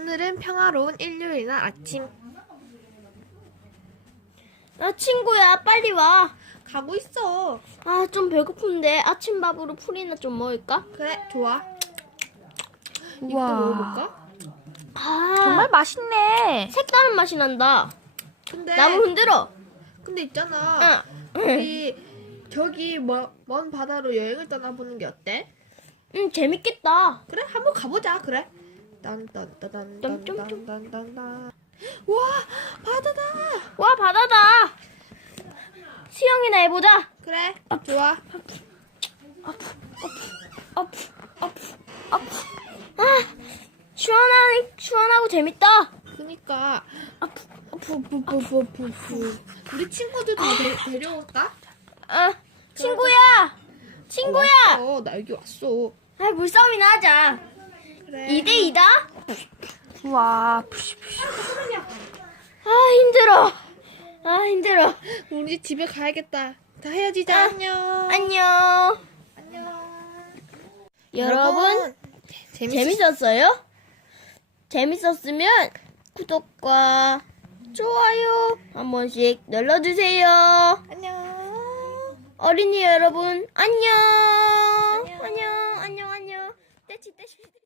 오늘은 평화로운 일요일날 아침 아, 친구야, 빨리 와. 가고 있어. 아, 좀 배고픈데 아침밥으로 풀이나 좀 먹을까? 그래, 좋아. 이거 우와. 먹어볼까? 아, 정말 맛있네. 색다른 맛이 난다. 근데 나무 흔들어. 근데 있잖아. 응. 우리 저기 먼, 먼 바다로 여행을 떠나보는 게 어때? 응, 재밌겠다. 그래, 한번 가보자. 그래. 와, 바다다. 와, 바다다. 수영이나 해보자. 그래, 좋아. 아, 시원하, 시원하고 재밌다. 그니까 우리 친구들 다 데, 데려올까? 아, 친구야. 친구야. 어, 나 여기 왔어. 아, 물싸움이나 하자. 그래. 2대 2다? 우와. 푸시푸시. 아, 힘들어. 아, 힘들어. 우리 집에 가야겠다. 다 헤어지자. 아, 안녕. 안녕. 안녕. 여러분, 재밌 재밌었어요? 재밌었으면 구독과 좋아요 한 번씩 눌러주세요. 안녕. 어린이 여러분, 안녕. 안녕, 안녕, 안녕. 떼치, 떼치.